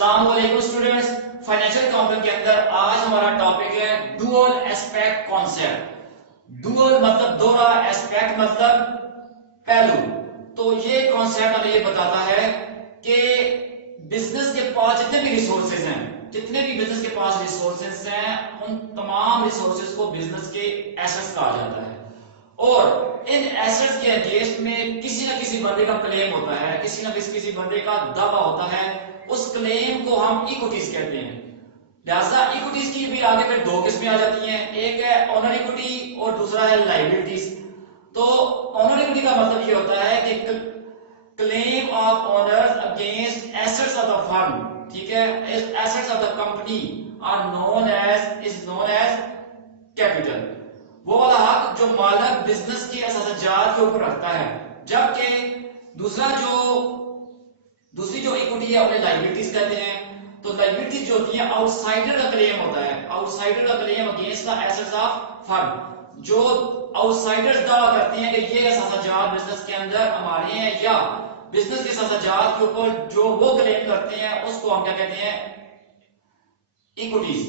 अस्सलाम वालेकुम students. Financial accounting के अंदर आज हमारा टॉपिक है डुअल एस्पेक्ट कॉन्सेप्ट। डुअल मतलब दोहरा, एस्पेक्ट मतलब पहलू। तो ये कॉन्सेप्ट हमें ये बताता है कि बिजनेस के पास जितने भी रिसोर्सेज हैं, जितने भी बिजनेस के पास रिसोर्सेज हैं, उन तमाम रिसोर्सेज को बिजनेस के एसेट्स कहा जाता है। और इन एसेट्स के अगेंस्ट में किसी ना किसी बंदे का क्लेम होता है, किसी ना किसी बंदे का दावा होता है। उस क्लेम को हम इक्विटीज कहते हैं। लिहाजा इक्विटीज की भी आगे फिर दो किस्में आ जाती हैं, एक है ऑनर इक्विटी और दूसरा है लायबिलिटीज। तो ऑनर इक्विटी का मतलब ये होता है कि claim of owners against assets of the firm, ठीक है, assets of the company are known as capital. वो वाला हक जो मालिक बिजनेस के असाजात के ऊपर रखता है। जबकि दूसरी जो इक्विटी है उन्हें लायबिलिटीज कहते हैं। तो लायबिलिटीज जो होती है आउटसाइडर का क्लेम होता है, आउटसाइडर का claim against the assets of firm. जो आउटसाइडर्स दावा करते हैं कि ये असाजात बिजनेस के अंदर हमारे हैं, या बिजनेस के असाजात के ऊपर जो वो क्लेम करते हैं उसको हम क्या कहते हैं, इक्विटीज,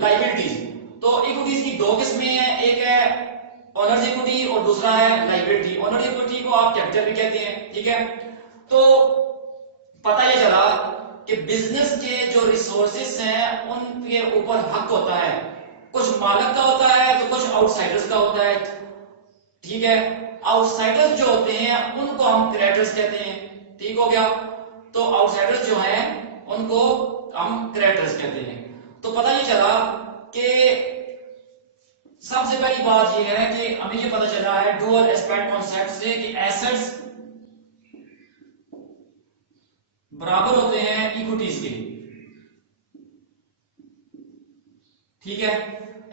लायबिलिटीज। तो इक्विटीज की दो किस्में हैं, एक है ऑनर्स इक्विटी और दूसरा है लायबिलिटी। ऑनर इक्विटी को आप कैपिटल भी कहते हैं, ठीक है। तो पता ये चला कि बिजनेस के जो रिसोर्सेस हैं उनके ऊपर हक होता है, कुछ मालिक का होता है तो कुछ आउटसाइडर्स का होता है, ठीक है। आउटसाइडर्स जो होते हैं उनको हम क्रेडिटर्स कहते हैं, ठीक हो गया। तो आउटसाइडर्स जो हैं उनको हम क्रेडिटर्स कहते हैं। तो पता ये चला कि सबसे पहली बात यह है कि हमें ये पता चला है डुअल एस्पेक्ट कॉन्सेप्ट से कि एसेट्स बराबर होते हैं इक्विटीज के, ठीक है।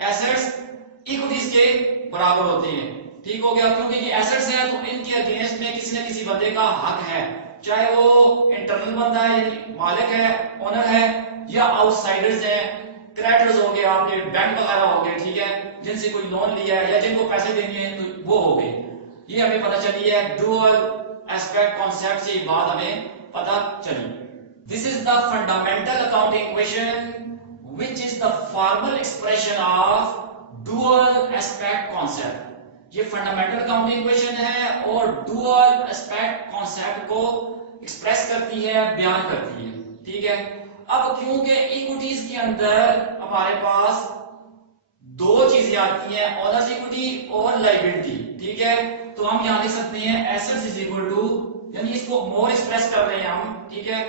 एसेट्स इक्विटीज के बराबर होते हैं, ठीक हो गया। क्योंकि ये एसेट्स हैं तो इनके अगेंस्ट में किसी न किसी बंदे का हक है, चाहे वो इंटरनल बंदा है यानी मालिक है, ओनर है, या आउटसाइडर्स हैं, क्रेडिटर्स हो गए, आपके बैंक वगैरह हो गए, ठीक है, जिनसे कोई लोन लिया है या जिनको पैसे देने हैं तो वो हो गए। ये हमें पता चली है डुअल एस्पेक्ट कॉन्सेप्ट से, ये बात हमें पता चली। This is the fundamental accounting equation which is the formal expression of dual aspect concept. ये फंडामेंटल अकाउंटिंग इक्वेशन है और डुअल एस्पेक्ट कॉन्सेप्ट को एक्सप्रेस करती है, बयान करती है, ठीक है। अब क्योंकि इक्विटीज के अंदर हमारे पास दो चीजें आती हैं, ऑनर्स इक्विटी और लायबिलिटी, ठीक है। तो हम यहां लिख सकते हैं एसेट्स इज इक्वल टू, यानी इसको मोर एक्सप्रेस कर रहे हैं हम, ठीक है।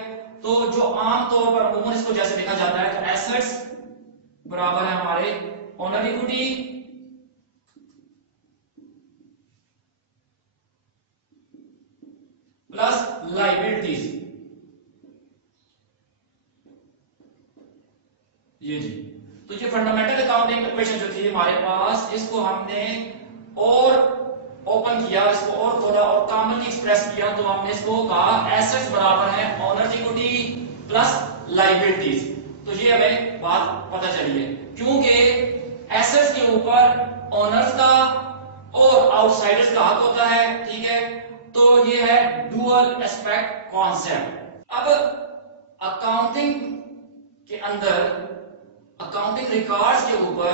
तो जो आम तौर पर अमूमन इसको जैसे लिखा जाता है तो एसेट्स बराबर है हमारे ऑनर इक्विटी प्लस लायबिलिटीज, ये जी। तो ये फंडामेंटल अकाउंटिंग इक्वेशन जो थी हमारे पास, इसको हमने और ओपन किया, इसको और खोला और कॉमनली एक्सप्रेस किया। तो हमने इसको कहा एसेट्स बराबर है ऑनर्स इक्विटी प्लस लायबिलिटीज। तो ये हमें बात पता चली है, क्योंकि एसेट्स के ऊपर ऑनर्स का और आउटसाइडर्स का हक होता है, ठीक है। तो ये है डुअल एस्पेक्ट कॉन्सेप्ट। अब अकाउंटिंग के अंदर अकाउंटिंग रिकॉर्ड्स के ऊपर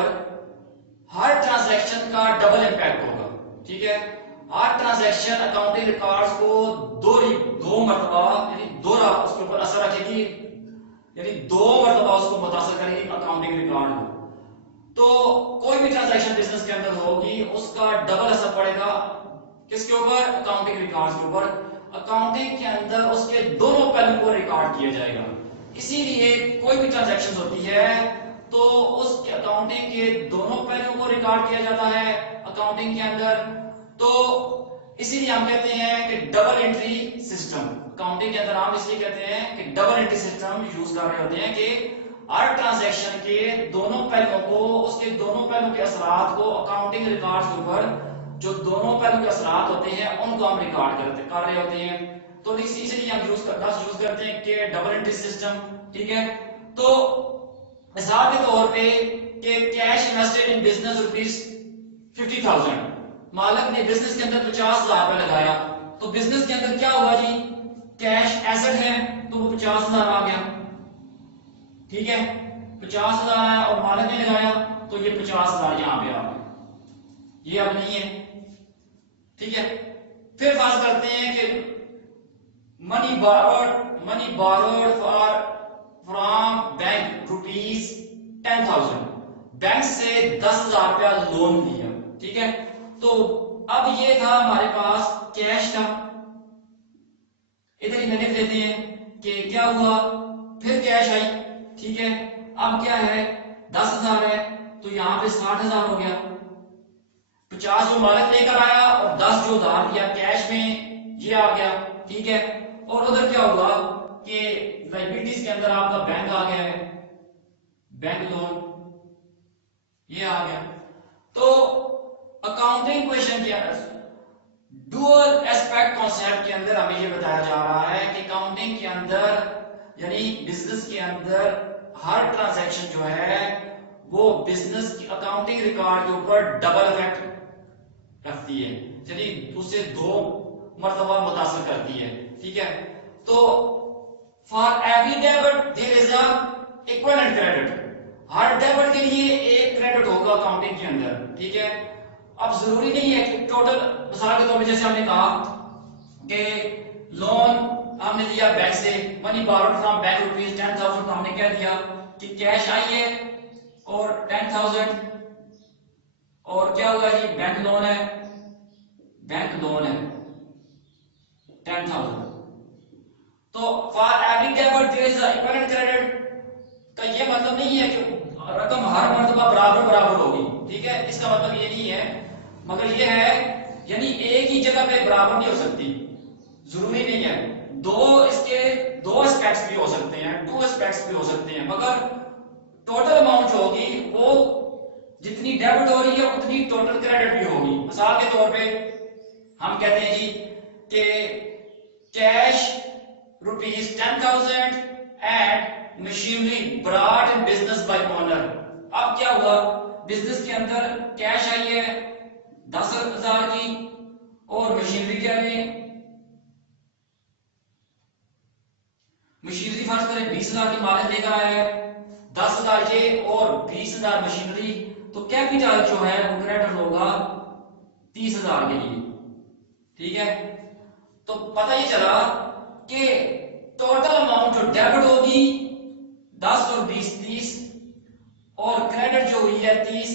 हर ट्रांजैक्शन का डबल इंपैक्ट होगा, ठीक है। हर ट्रांजैक्शन अकाउंटिंग रिकॉर्ड्स को दो मरतबा यानी दोहरा उसके ऊपर असर रखेगी, यानी दो मरतबा उसको मुतासर करेगी अकाउंटिंग रिकॉर्ड को। तो कोई भी ट्रांजैक्शन बिजनेस के अंदर होगी उसका डबल असर पड़ेगा, किसके ऊपर, अकाउंटिंग रिकॉर्ड्स के ऊपर। अकाउंटिंग के अंदर उसके दोनों पहलू को रिकॉर्ड किया जाएगा, इसीलिए कोई भी ट्रांजैक्शन होती है तो उसके अकाउंटिंग के दोनों पहलुओं को रिकॉर्ड किया जाता है अकाउंटिंग के अंदर। तो इसीलिए हम कहते हैं कि डबल एंट्री सिस्टम, अकाउंटिंग के अंदर हम इसलिए कहते हैं कि डबल एंट्री सिस्टम यूज कर रहे होते हैं कि हर ट्रांजैक्शन के दोनों पहलुओं को, उसके दोनों पहलुओं के असरात को अकाउंटिंग रिकॉर्ड्स के ऊपर जो दोनों पहलुओं के असरात होते हैं उनको हम रिकॉर्ड कर रहे होते हैं। तो इसलिए हम यूज करते हैं कि डबल एंट्री सिस्टम, ठीक है। तो मिसाल के तौर पे कि कैश इन्वेस्टेड इन बिजनेस ₹50,000, मालिक ने बिजनेस के अंदर 50,000 रुपए लगाया, तो बिजनेस के अंदर क्या हुआ जी, कैश एसेट है तो वो 50,000 आ गया, ठीक है, 50,000 है और मालिक ने लगाया तो ये 50,000 यहां पे आ गया, ये अब नहीं है, ठीक है। फिर बात करते हैं कि money borrowed for from bank rupees 10,000, bank से 10,000 रुपया लोन लिया, ठीक है। तो अब ये था हमारे पास कैश था, इधर ही लिख देते हैं कि क्या हुआ, फिर कैश आई, ठीक है। अब क्या है 10,000 है तो यहां पे 60,000 हो गया, 50 जो मालिक लेकर आया और 10 जो उधार लिया कैश में ये आ गया, ठीक है। और उधर क्या हुआ कि लायबिलिटीज के अंदर आपका बैंक आ गया है, बैंक लोन ये आ गया। तो अकाउंटिंग क्वेश्चन क्या है, डुअल एस्पेक्ट कॉन्सेप्ट के अंदर हमें ये बताया जा रहा है कि अकाउंटिंग के अंदर यानी बिजनेस के अंदर हर ट्रांजैक्शन जो है वो बिजनेस की अकाउंटिंग रिकॉर्ड के ऊपर डबल इफेक्ट रखती है, यानी उसे 2 मर्तबा मुतासर करती है, ठीक है। तो for every debit there is a equivalent credit, हर डेबिट के लिए एक क्रेडिट होगा अकाउंटिंग के अंदर, ठीक है। अब जरूरी नहीं है कि टोटल, मिसाल के तौर पर जैसे हमने कहा कि लोन हमने लिया बैंक से, money borrowed from bank rupees 10,000, तो हमने क्या दिया कि कैश आई है और 10,000 और क्या हुआ जी बैंक लोन है, बैंक लोन है 10,000। तो for every debit there is a equivalent credit का ये मतलब नहीं है कि रकम हर मर्तबा बराबर बराबर होगी, ठीक है, इसका मतलब ये नहीं है, मगर ये है यानी एक ही जगह पे बराबर नहीं हो सकती, जरूरी नहीं है, इसके दो एस्पेक्ट्स भी हो सकते हैं, 2 एस्पेक्ट्स भी हो सकते हैं, मगर टोटल अमाउंट जो होगी वो जितनी डेबिट हो रही है उतनी टोटल क्रेडिट भी होगी। मिसाल के तौर पे हम कहते हैं जी कि cash rupees 10,000 and machinery brought in business by owner. अब क्या हुआ, बिजनेस के अंदर कैश आई है 10,000 की और मशीनरी क्या है, मशीनरी फर्ज करें 20,000 की मालिक लेकर आया है, 10,000 ये और 20,000 मशीनरी, तो कैपिटल जो है वो क्रेडिट होगा 30,000 के लिए, ठीक है। तो पता ये चला कि टोटल अमाउंट जो डेबिट होगी 10 और 20 30 और क्रेडिट जो हुई है 30,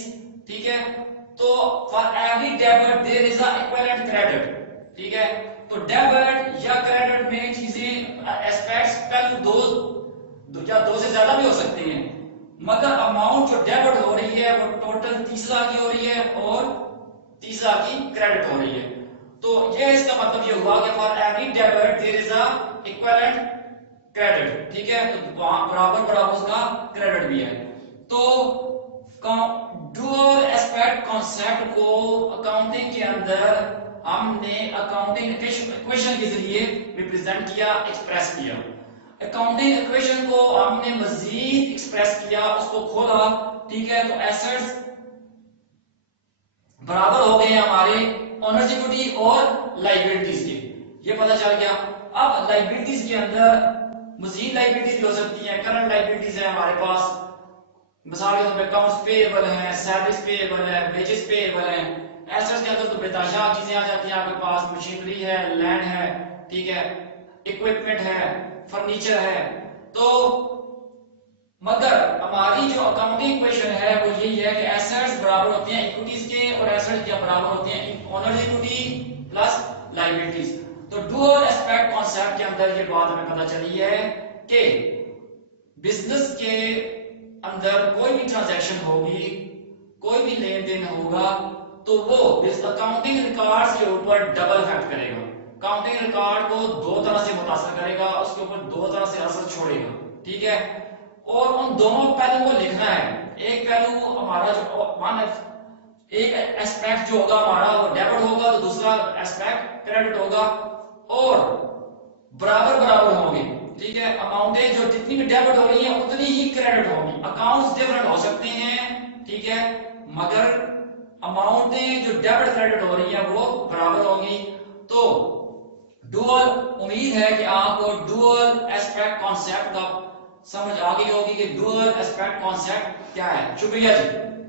ठीक है। तो for every debit there is a equivalent credit, ठीक है। तो डेबिट या क्रेडिट में चीजें एस्पेक्ट्स पहलू दो से ज्यादा भी हो सकते हैं, मगर अमाउंट जो डेबिट हो रही है वो टोटल 30,000 की हो रही है और 30,000 की क्रेडिट हो रही है। तो ये इसका मतलब ये हुआ कि for every debit there is a equivalent credit, ठीक है। तो वहां बराबर बराबर उसका क्रेडिट भी है। तो डुअल एस्पेक्ट कॉन्सेप्ट को अकाउंटिंग के अंदर हमने अकाउंटिंग इक्वेशन के जरिए रिप्रेजेंट किया, एक्सप्रेस किया। अकाउंटिंग इक्वेशन को हमने मजीद एक्सप्रेस किया, उसको खोला, ठीक है। तो एसेट्स बराबर हो गए हमारे ओनर्स इक्विटी और लायबिलिटीज के, ये पता चल गया। अब लायबिलिटीज के अंदर मजीद लायबिलिटीज भी हो सकती है, करंट लायबिलिटीज है हमारे पास, मिसाल के तौर पे अकाउंट्स पेएबल है, सैलरीज पेएबल है, वेजेस पेएबल है। एसेट्स के अंदर तो बेतहाशा चीजें आ जाती हैं आपके पास, मशीनरी है, लैंड है, ठीक है, इक्विपमेंट है, फर्नीचर है। तो मगर हमारी जो अकाउंटिंग इक्वेशन है वो यही है कि एसेट्स बराबर होते हैं इक्विटीज के और एसेट्स क्या बराबर होते हैं ओनर्स इक्विटी प्लस लायबिलिटीज। तो डुअल एस्पेक्ट कॉन्सेप्ट के अंदर ये बात हमें पता चली है कि बिजनेस के अंदर कोई भी ट्रांजैक्शन होगी, कोई भी लेन देन होगा, तो वो अकाउंटिंग रिकॉर्ड्स के ऊपर डबल इफेक्ट करेगा, अकाउंटिंग रिकॉर्ड को 2 तरह से मुतासर करेगा, उसके ऊपर 2 तरह से असर छोड़ेगा, ठीक है। और उन दोनों पहलू को लिखना है, एक पहलू हमारा जो एक एस्पेक्ट जो होगा हमारा वो डेबिट होगा, तो दूसरा एस्पेक्ट क्रेडिट होगा और बराबर बराबर होंगे, ठीक है। अमाउंटें जो जितनी भी डेबिट हो रही है उतनी ही क्रेडिट होगी, अकाउंट्स डिफरेंट हो सकते हैं, ठीक है, मगर अमाउंटें जो डेबिट क्रेडिट हो रही है वो बराबर होगी। तो डुअल, उम्मीद है कि आपको डुअल एस्पेक्ट कॉन्सेप्ट का समझ आ गई होगी कि डुअल एस्पेक्ट कॉन्सेप्ट क्या है। शुक्रिया जी।